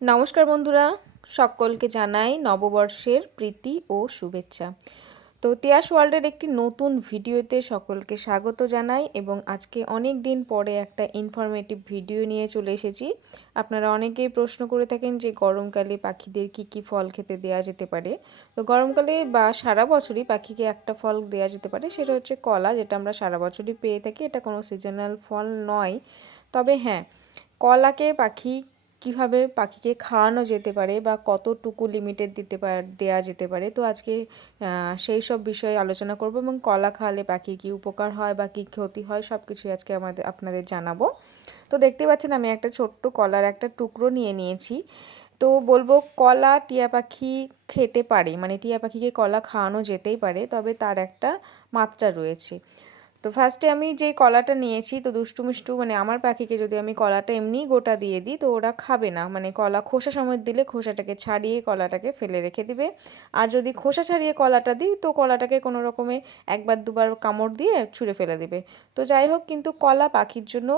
নমস্কার বন্ধুরা, সকলকে জানাই নববর্ষের প্রীতি ও শুভেচ্ছা। তো তিয়াস ওয়ার্ল্ডের একটি নতুন ভিডিওতে সকলকে স্বাগত জানাই এবং আজকে অনেক দিন পরে একটা ইনফরমেটিভ ভিডিও নিয়ে চলে এসেছি। আপনারা অনেকেই প্রশ্ন করে থাকেন যে গরমকালে পাখিদের কি কি ফল খেতে দেওয়া যেতে পারে। তো গরমকালে বা সারা বছরই পাখিকে একটা ফল দেওয়া যেতে পারে, সেটা হচ্ছে কলা, যেটা আমরা সারা বছরই পেয়ে থাকি। এটা কোনো সিজনাল ফল নয়। তবে হ্যাঁ কলাকে পাখি কীভাবে পাখিকে খাওয়ানো যেতে পারে বা কতটুকু লিমিটেড দিতে পার দেওয়া যেতে পারে? তো আজকে সেই সব বিষয়ে আলোচনা করব এবং কলা খাওয়ালে পাখি কী উপকার হয় বা কী ক্ষতি হয় সব কিছুই আজকে আমাদের, আপনাদের জানাব। তো দেখতে পাচ্ছেন আমি একটা ছোট্ট কলার একটা টুকরো নিয়ে নিয়েছি। তো বলব কলা টিয়া পাখি খেতে পারে মানে টিয়া পাখিকে কলা খাওয়ানো যেতেই পারে, তবে তার একটা মাত্রা রয়েছে। তো ফার্স্টে আমি যে কলাটা নিয়েছি, তো দুষ্টু মিষ্টু মানে আমার পাখিকে যদি আমি কলাটা এমনিই গোটা দিয়ে দিই, তো ওরা খাবে না। মানে কলা খোসা সময় দিলে খোসাটাকে ছাড়িয়ে কলাটাকে ফেলে রেখে দিবে। আর যদি খোসা ছাড়িয়ে কলাটা দিই, তো কলাটাকে কোনো রকমে একবার দুবার কামড় দিয়ে ছুঁড়ে ফেলে দেবে। তো যাই হোক, কিন্তু কলা পাখির জন্য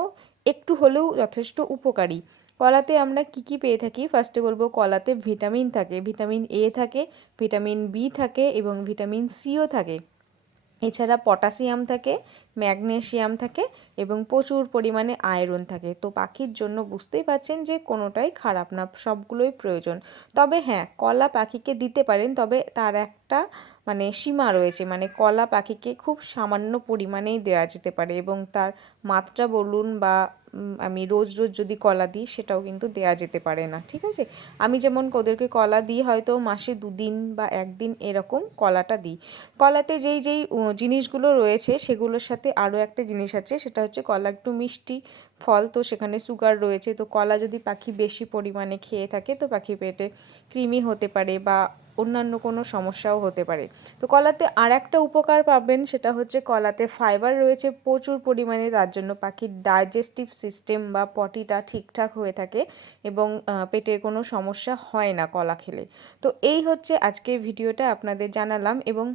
একটু হলেও যথেষ্ট উপকারী। কলাতে আমরা কি কি পেয়ে থাকি? ফার্স্টে বলব, কলাতে ভিটামিন থাকে। ভিটামিন এ থাকে ভিটামিন বি থাকে এবং ভিটামিন সিও থাকে। এছাড়া পটাশিয়াম থাকে ম্যাগনেশিয়াম থাকে এবং প্রচুর পরিমাণে আয়রন থাকে। তো পাখির জন্য বুঝতেই পাচ্ছেন যে কোনোটাই খারাপ না, সবগুলোই প্রয়োজন। তবে হ্যাঁ কলা পাখিকে দিতে পারেন, তবে তার একটা মানে সীমা রয়েছে। মানে কলা পাখিকে খুব সামান্য পরিমাণেই দেওয়া যেতে পারে এবং তার মাত্রা বলুন বা আমি রোজ রোজ যদি কলা দিই, সেটাও কিন্তু দেয়া যেতে পারে না, ঠিক আছে? আমি যেমন ওদেরকে কলা দিই, হয়তো মাসে দুদিন বা একদিন এরকম কলাটা দিই। কলাতে যেই যেই জিনিসগুলো রয়েছে, সেগুলোর সাথে আরও একটা জিনিস আছে, সেটা হচ্ছে কলা একটু মিষ্টি ফল, তো সেখানে সুগার রয়েছে, তো কলা যদি পাখি বেশি পরিমাণে খেয়ে থাকে, তো পাখি পেটে কৃমি হতে পারে বা অন্যান্য কোনো সমস্যাও হতে পারে। তো কলাতে আর একটা উপকার পাবেন, সেটা হচ্ছে কলাতে ফাইবার রয়েছে প্রচুর পরিমাণে, তার জন্য পাখির ডাইজেস্টিভ সিস্টেম বা পটিটা ঠিকঠাক হয়ে থাকে এবং পেটের কোনো সমস্যা হয় না কলা খেলে। তো এই হচ্ছে আজকের ভিডিওটা, আপনাদের জানালাম এবং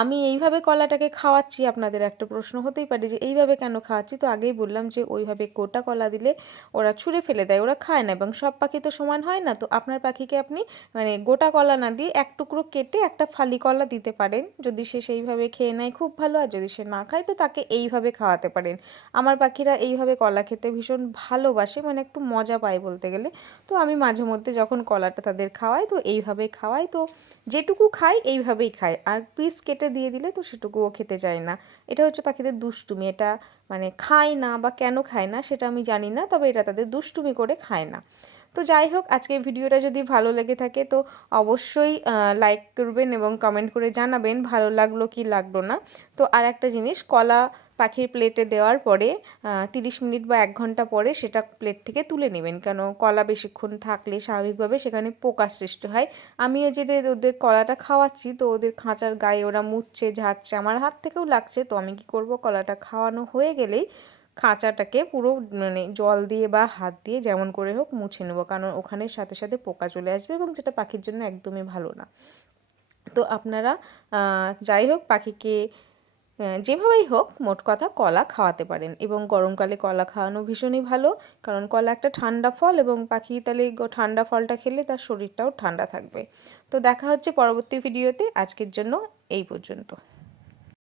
আমি এইভাবে কলাটাকে খাওয়াচ্ছি, আপনাদের একটা প্রশ্ন হতেই পারে যে, এইভাবে কেন খাওয়াচ্ছি? তো আগেই বললাম যে, ওইভাবে গোটা কলা দিলে ওরা ছুঁড়ে ফেলে দেয়, ওরা খায় না এবং সব পাখি তো সমান হয় না। তো আপনার পাখিকে আপনি মানে গোটা কলা না দিয়ে এক টুকরো কেটে একটা ফালি কলা দিতে পারেন। যদি সে সেইভাবে খেয়ে নেয়, খুব ভালো। আর যদি সে না খায়, তো তাকে এইভাবে খাওয়াতে পারেন। আমার পাখিরা এইভাবে কলা খেতে ভীষণ ভালোবাসে মানে একটু মজা পায় বলতে গেলে। তো আমি মাঝে মধ্যে যখন কলাটা তাদের খাওয়াই, তো এইভাবে খাওয়াই। তো যেটুকু খাই এইভাবেই খায়। আর পিস কেটে কেটে দিয়ে দিলে তো সেটুকুও খেতে চায় না। এটা হচ্ছে পাখিদের দুষ্টুমি। এটা মানে খায় না বা কেন খায় না সেটা আমি জানি না, তবে এটা তাদের দুষ্টুমি করে খায় না। তো যাই হোক, আজকের ভিডিওটা যদি ভালো লেগে থাকে তো অবশ্যই লাইক করবেন এবং কমেন্ট করে জানাবেন ভালো লাগল কি লাগল না। তো আর একটা জিনিস, কলা পাখির প্লেটে দেওয়ার পরে তিরিশ মিনিট বা এক ঘণ্টা পরে সেটা প্লেট থেকে তুলে নেবেন। কেন কলা বেশিক্ষণ থাকলে স্বাভাবিকভাবে সেখানে পোকার সৃষ্টি হয়। আমিও যে ওদের কলাটা খাওয়াচ্ছি, তো ওদের খাঁচার গায়ে ওরা মুছছে ঝাড়ছে, আমার হাত থেকেও লাগছে। তো আমি কি করব? কলাটা খাওয়ানো হয়ে গেলেই খাঁচাটাকে পুরো মানে জল দিয়ে বা হাত দিয়ে যেমন করে হোক মুছে নেব। কারণ ওখানে সাথে সাথে পোকা চলে আসবে এবং যেটা পাখির জন্য একদমই ভালো না। তো আপনারা যাই হোক, পাখিকে যেভাবেই হোক মোট কথা কলা খাওয়াতে পারেন এবং গরমকালে কলা খাওয়ানো ভীষণই ভালো, কারণ কলা একটা ঠান্ডা ফল এবং পাখি তাহলে ঠান্ডা ফলটা খেলে তার শরীরটাও ঠান্ডা থাকবে। তো দেখা হচ্ছে পরবর্তী ভিডিওতে আজকের জন্য এই পর্যন্ত।